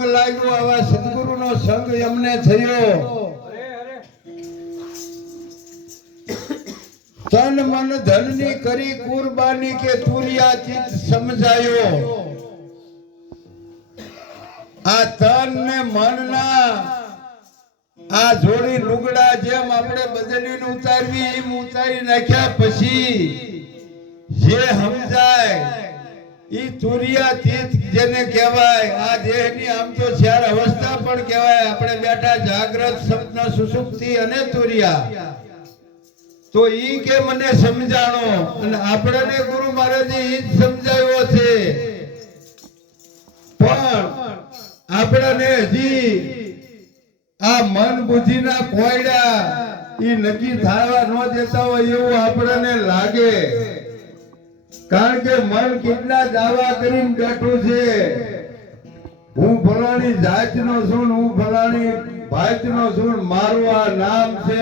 સંગ લાગ્યો, આવા સદગુરુનો સંગ એમને થયો. તન મન ધનની કરી કુરબાની કે તુરિયાચિત સમજાયો. આ તન ને મનના આ જોડી લુગડા જેમ આપણે બદલીને ઉતારવી એમ ઉતારી નાખ્યા પછી જે સમજાય ઈ તુરિયાતીત જેને કહેવાય. આ દેહની આમ તો ચાર અવસ્થા પણ કહેવાય. આપણે બેઠા જાગ્રત, સ્વપ્ન, સુષુપ્તિ અને તુરિયા. તો ઈ કે મને સમજાણો અને આપણને ગુરુ મહારાજે ઈ જ સમજાવ્યો છે. પણ આપણને હજી આ મન બુદ્ધિના કોયડા ઈ નક્કી થવા ન દેતા હોય એવું આપણને લાગે. કારણ કે મન કેટલા દાવા કરીને બેઠું છે. હું ફલાણી જાતનો છું, હું ફલાણી ભાતનો છું, મારું આ નામ છે,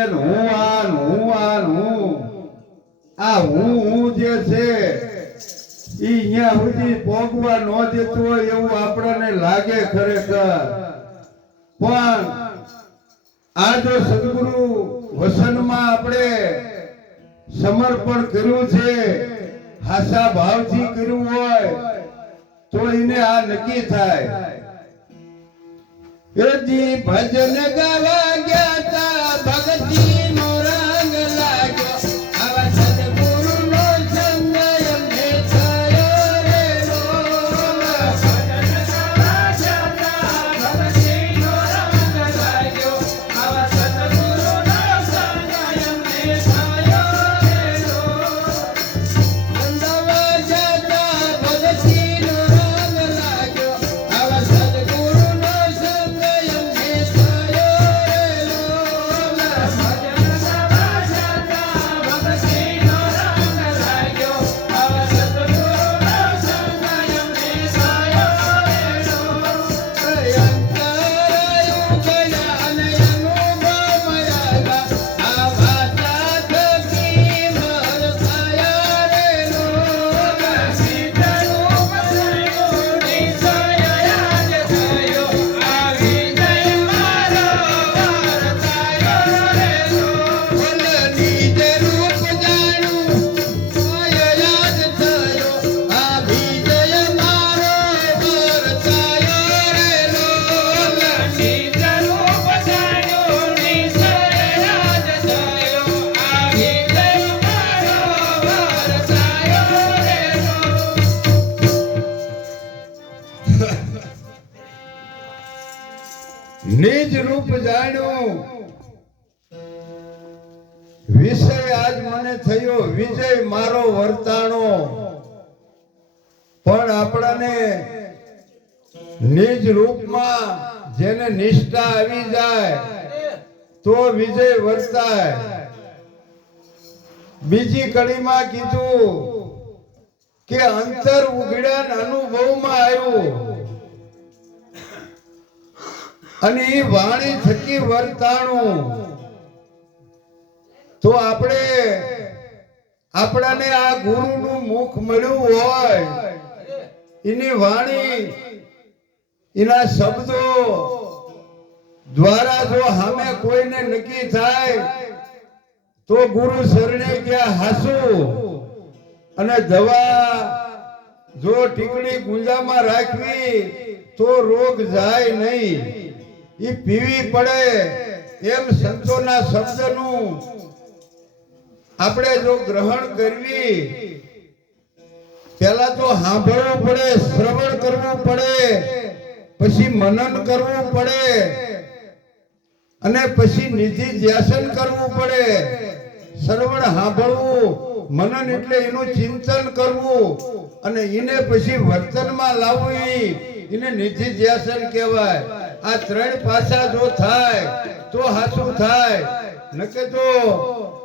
હું જે છે ઈ અહીંયા સુધી પોગવા ન દેતું હોય એવું આપણને લાગે ખરેખર. પણ આ જો સદગુરુ વસનમાં આપણે સમર્પણ કર્યું છે, હાસા ભાવથી કર્યું હોય તો એને આ નક્કી થાય. એજી ભજન ગાવા ગયા તા, ભક્તિનો રંગ લાગ્યો, આવા સદગુરુનો સંગ એમને થયો રે લોલ. ભજન ગાવા ગયા તા, ભક્તિનો રંગ લાગ્યો, આવા સદગુરુનો સંગ એમને થયો રે લોલ. અંદાવા જતા ભક્તિનો રંગ લાગ્યો, આવા સદગુરુનો સંગ એમને થયો રે લોલ. ભજન ગાવા જતા ભક્તિનો રંગ લાગ્યો, આવા સદગુરુનો સંગ એમને થયો રે લોલ. અંતરાયું ગયા અને અનુભવયા, આ વાતા થકી મર થયા રે લોલ. સીતાનું બધાયું નિસયા યાદ થયો, આવી ગઈ મારો વાર થયો રે લોલ. નિજ રૂપ જાણું તોય યાદ થયો, આવી ગઈ મારો વાર થયો રે લોલ. નિજ રૂપ જાણું નિસયા યાદ થયો, આવી ગઈ મારો વાર થયો રે લોલ. નિજ રૂપ જાણ્યું, વિષય આજ મને થયો, વિજય મારો વર્તાણો. પણ આપણને નિજ રૂપમાં જેને નિષ્ઠા આવી જાય તો વિજય વર્તાય. બીજી કડીમાં કીધું કે અંતર ઉઘડ્યા ને અનુભવમાં આવ્યું અને એ વાણી થકી વર્તાણું. તો આપણને આ ગુરુનું મુખ મળ્યું હોય, એની વાણી, એના શબ્દો દ્વારા જો સામે કોઈને નક્કી થાય તો ગુરુ શરણે ગયા હાસું. અને દવા જો ટીકડી ગુંજામાં રાખવી તો રોગ જાય નહીં, એ પીવી પડે. એમ સંતોના શબ્દનું આપણે જો ગ્રહણ કરવી, પહેલા તો સાંભળવું પડે, શ્રવણ કરવું પડે, પછી મનન કરવું પડે અને પછી નિધિ ધ્યાસન કરવું પડે. શ્રવણ સાંભળવું, મનન એટલે એનું ચિંતન કરવું અને એને પછી વર્તનમાં લાવવું, એને નિધિ ધ્યાસન કહેવાય. આ ત્રણ પાસા જો થાય તો હાચું થાય. નકે તો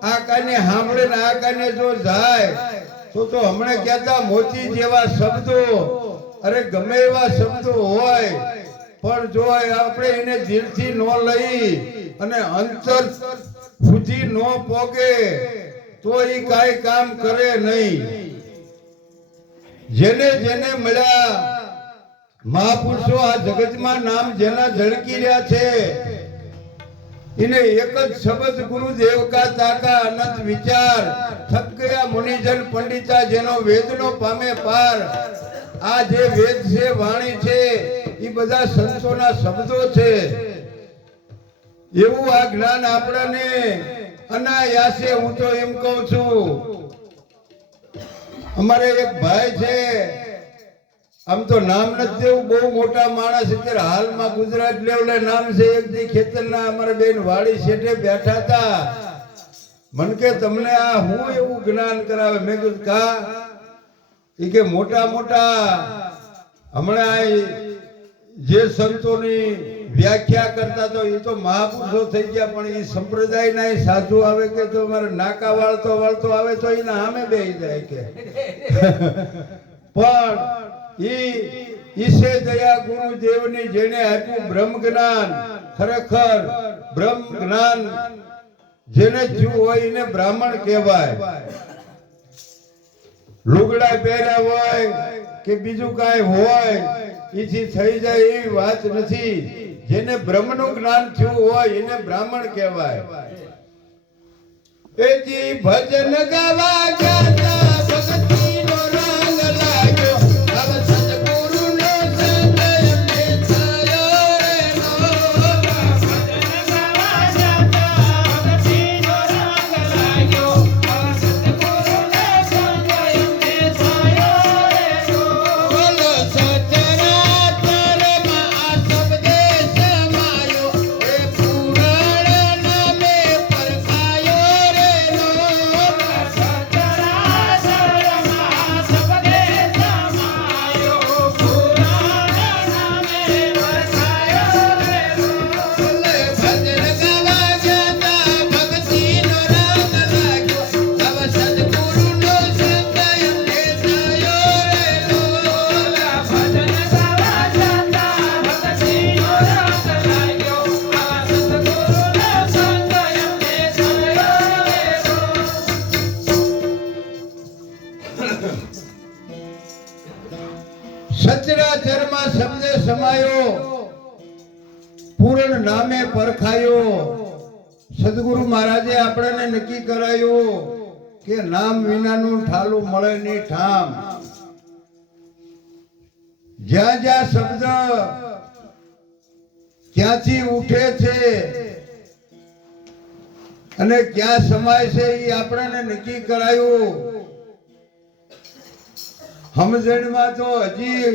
આ કાને સાંભળે ને આ કાને જો જાય તો હમણાં કહેતા મોતી જેવા શબ્દો, અરે ગમે એવા શબ્દો હોય પણ જો આપણે એને દિલથી ન લઈ અને અંતર સુધી ન પોગે તો એ કાંઈ કામ કરે નહીં. જેને જેને મળ્યા મહાપુરુષો આ જગતમાં નામ જેના ઝળકી રહ્યા છે એને એક જ શબ્દ ગુરુદેવ કા તાકા અનંત વિચાર થક ગયા મુનિજન પંડિતા જેનો વેદનો પામે પાર. આ જે વેદ છે વાણી છે એ બધા સંતોના શબ્દો છે. એવું આ જ્ઞાન આપણને અનાયાસે, હું તો એમ કહું છું, અમારે એક ભાઈ છે, આમ તો નામ નથી દેવું, બહુ મોટા માણસ, અત્યારે હાલમાં ગુજરાત લેવલે નામ છે. એક દી ખેતરના અમારા બેન વાડી શેઠે બેઠા હતા. મન કે તમને આ હું એવું જ્ઞાન કરાવે? મેં કીધું કા? એ કે મોટા મોટા હમણાં જે સંતોની વ્યાખ્યા કરતા તો એ તો મહાપુરુષો થઈ ગયા, પણ એ સંપ્રદાયના સાધુ આવે કે તો મારે નાકા વાળતો વાળતો આવે તો એના સામે બેસી જાય કે પણ ઈશે દયા ગુરુદેવની જેને આપ્યું બ્રહ્મ જ્ઞાન, ખરેખર બ્રહ્મ જ્ઞાન જેને થયું હોય એને બ્રાહ્મણ કહેવાય. લુગડા પહેર્યા હોય કે બીજું કાંઈ હોય એથી થઈ જાય એવી વાત નથી. જેને બ્રહ્મનું જ્ઞાન થયું હોય એને બ્રાહ્મણ કહેવાય. એજી ભજન ગાવા ગયા ભક્તિનો રંગ લાગ્યો, હવે સદગુરુનો સંગ એમને થયો રે નો. ભજન ગાવા ગયા ભક્તિનો રંગ લાગ્યો, હવે સદગુરુનો સંગ એમને થયો રે નો. બોલો સચરાચરમાં આ શબ્દે સમાયો, એ પુરાણ નામે પરખાયો રે નો. સચરાચરમાં શબ્દે સમાયો, પૂર્ણ નામે પરખાયો. સદગુરુ મહારાજે આપણને નક્કી કરાયું કે નામ વિનાનું ઠાલું મળે નહીં ઠામ. જ્યાં જ્યાં શબ્દ ક્યાંથી ઉઠે છે અને ક્યાં સમાય છે એ આપણને નક્કી કરાયું. સમજણમાં તો હજી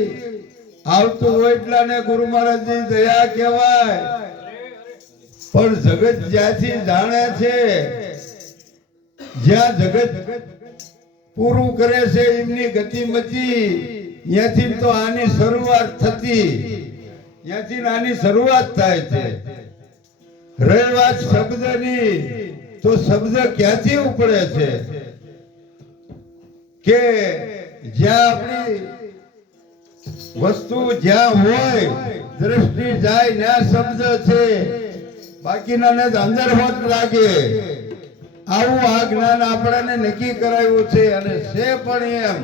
આવતું હોય એટલાને ગુરુ મહારાજની દયા કહેવાય, પણ જગત જ્યાંથી જાણે છે, જ્યાં જગત પૂરું કરે છે એમની ગતિમતી, ત્યાંથી તો આની શરૂઆત થતી, ત્યાંથી આની શરૂઆત થાય છે. રહી વાત શબ્દની, તો શબ્દ ક્યાંથી ઉપડે છે કે જ્યાં આપણી વસ્તુ જ્યાં હોય, દ્રષ્ટિ જાય ત્યાં શબ્દ છે, બાકીના અંદર હોત લાગે. આવું આ જ્ઞાન આપણને નક્કી કરાયું છે અને છે પણ એમ.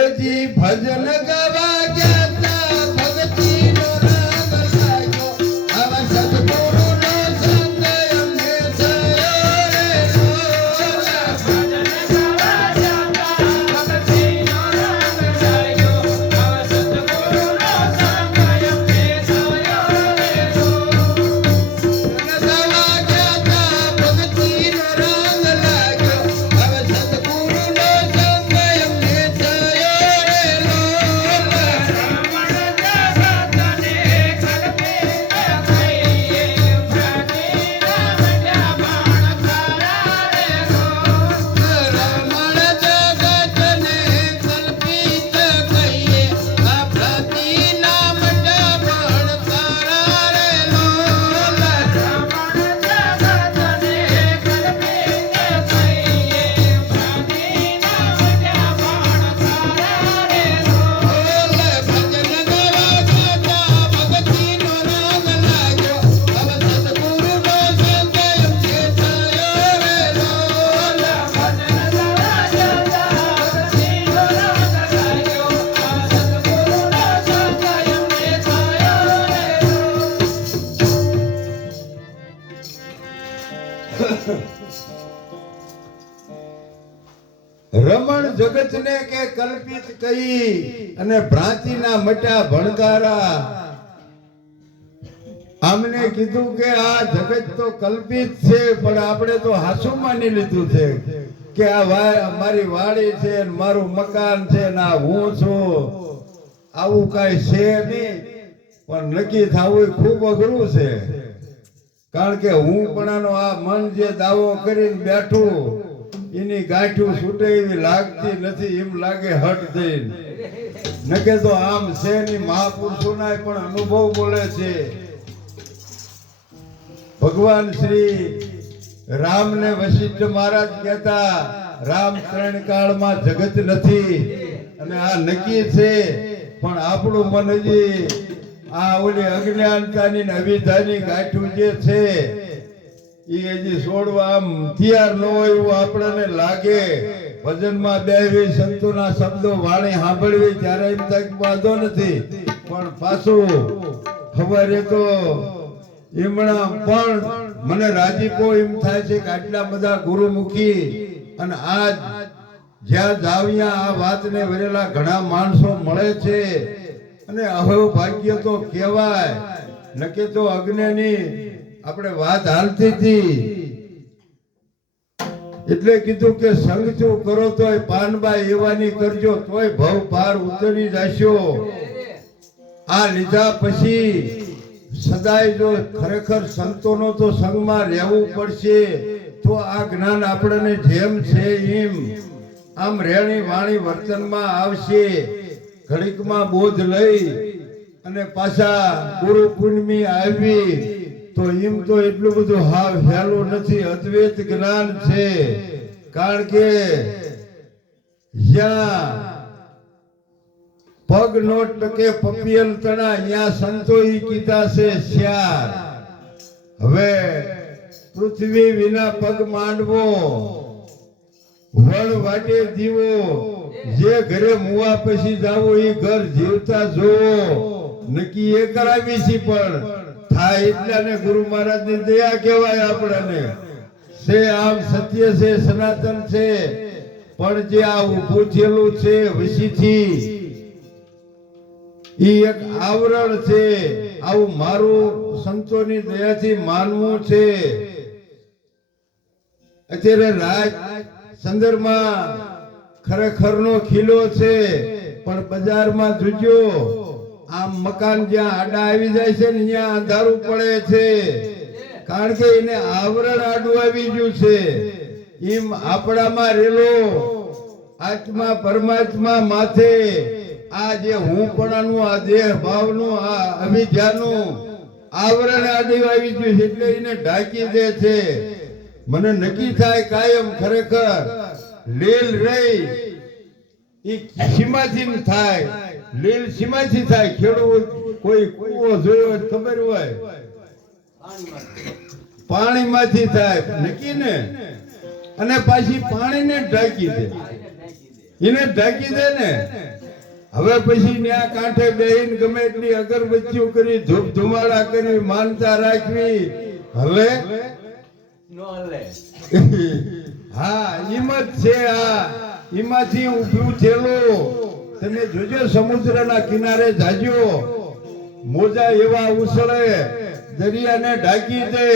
એજી ભજન ગાવા ગયા ભક્તિનો રંગ લાગ્યો, આવા સદગુરુનો સંગ એમને થયો રે નો. રમણ જગતને કે કલ્પિત કહી અને ભ્રાંતિના મટા ભણકારા. આમને કીધું કે આ જગત તો કલ્પિત છે, પણ આપણે તો હાસું માની લીધું છે કે આ મારી વાડી છે, મારું મકાન છે, ને આ હું છું. આવું કઈ છે નહીં, પણ નક્કી થવું ખૂબ અઘરું છે. કારણ કે હું પણ આ મન જે દાવો કરીને બેઠું એની ગાંઠું છૂટે એવી લાગતી નથી. એમ લાગે હટ દઈને નકે તો આમ છે ની મહાપુરુષોના પણ અનુભવ બોલે છે. ભગવાન શ્રી રામને વશિષ્ઠ મહારાજ કહેતા, રામ ત્રણ કાળમાં જગત નથી અને આ નક્કી છે, પણ આપણું મન હજી આ ઓલી અજ્ઞાનતાની અવિધાની ગાંઠું જે છે એ હજી છોડવા આમ તૈયાર ન હોય એવું આપણને લાગે. ભજનમાં બેહવી, સંતોના શબ્દો વાણી સાંભળવી ત્યારે એમ થાય વાંધો નથી, પણ પાછું ખબર એ તો એમણા પણ મને રાજીપો એમ થાય છે કે આટલા બધા ગુરુમુખી અને આજ જ્યાં જાવ્યા આ વાતને વરેલા ઘણા માણસો મળે છે. અને અહો ભાગ્ય તો કહેવાય, નકે તો અગ્નિની આપણે વાત હાલતી હતી. એટલે કીધું કે સંગ શું કરો તોય પાનબાઈ એવાની કરજો, તોય ભવ પાર ઉતરી જશો. આ લીધા પછી સદાય જો ખરેખર સંતોનો તો સંગમાં રહેવું પડશે, તો આ જ્ઞાન આપણને જેમ છે એમ આમ રેણી વાણી વર્તનમાં આવશે. ઘડીકમાં બોધ લઈ અને પાછા ગુરુ પૂર્ણિમી આવી તો એમ તો એટલું બધું હાવ હેલું નથી. અદ્વૈત જ્ઞાન છે. કારણ કે જ્યાં પગ નો ટકે પપિયલ તણા અહીંયા સંતો ઈ કીધા છે શ્યાર. હવે પૃથ્વી વિના પગ માંડવો, વણ વાટે દીવો, જે ઘરે મુવા પછી જાવો એ ઘર જીવતા જોવો. નક્કી એ કરાવી છે, પણ થાય એટલાને ગુરુ મહારાજ ની દયા કહેવાય આપણને. છે આમ સત્ય છે, સનાતન છે, પણ જે આ ઊભું થયેલું છે વસીથી ઈ એક આવરણ છે. આવું મારું સંતોની દયાથી માનવું છે. અત્યારે રાજ સંદર્ભમાં ખરેખરનો ખીલો છે, પણ બજારમાં જોજો આમ મકાન જ્યાં આડા આવી જાય છે ને ત્યાં અંધારું પડે છે. કારણ કે એને આવરણ આડું આવી ગયું છે. એમ આપણામાં રેલો આત્મા પરમાત્મા માથે આ જે હું પણાનું, આ દેહ ભાવનું, આ અવિદ્યાનું આવરણ આડું આવી ગયું છે, એટલે એને ઢાંકી દે છે. મને નક્કી થાય કાયમ ખરેખર લીલ રહી ઈ સીમાથી થાય. લીલ સીમાથી થાય. ખેડૂત કોઈ કૂવો જોયો ખબર હોય પાણીમાંથી થાય નક્કી ને, અને પાછી પાણીને ઢાંકી દે, એને ઢાંકી દે ને. હવે પછી ન્યા કાંઠે બેહીને ગમે એટલી અગરબત્તીઓ કરી, ધૂપ ધુમાડા કરી, માનતા રાખવી, હલે હા હિંમત છે. આ એમાંથી ઊભું થયેલું તમે જોજો. સમુદ્રના કિનારે જાજો, મોજા એવા ઉછળે, દરિયાને ઢાંકી દે.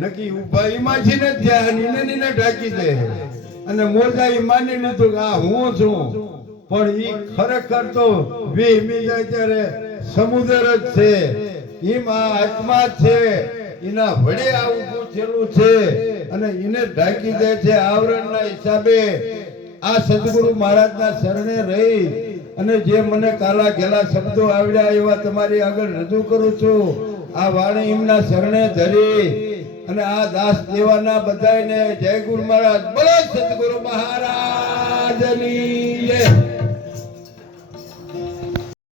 નક્કી ઉભા એમાંથી ને ત્યાં એને ઢાંકી દે, અને મોજા એ માની લીધું કે આ હું છું. પણ ઈ ખરેખર તો વિહમી જાય ત્યારે સમુદ્ર જ છે. એમ આ આત્મા છે, એના વડે આ ઊભું થયેલું છે અને એને ઢાંકી દે છે. આવરણના હિસાબે આ સદગુરુ મહારાજના શરણે રહી અને જે મને કાલા ઘેલા શબ્દો આવડ્યા એવા તમારી આગળ રજૂ કરું છું. આ વાણી એમના શરણે ધરી અને આ દાસ દેવાના બધાને જય ગુરુ મહારાજ. બોલો સદગુરુ મહારાજ.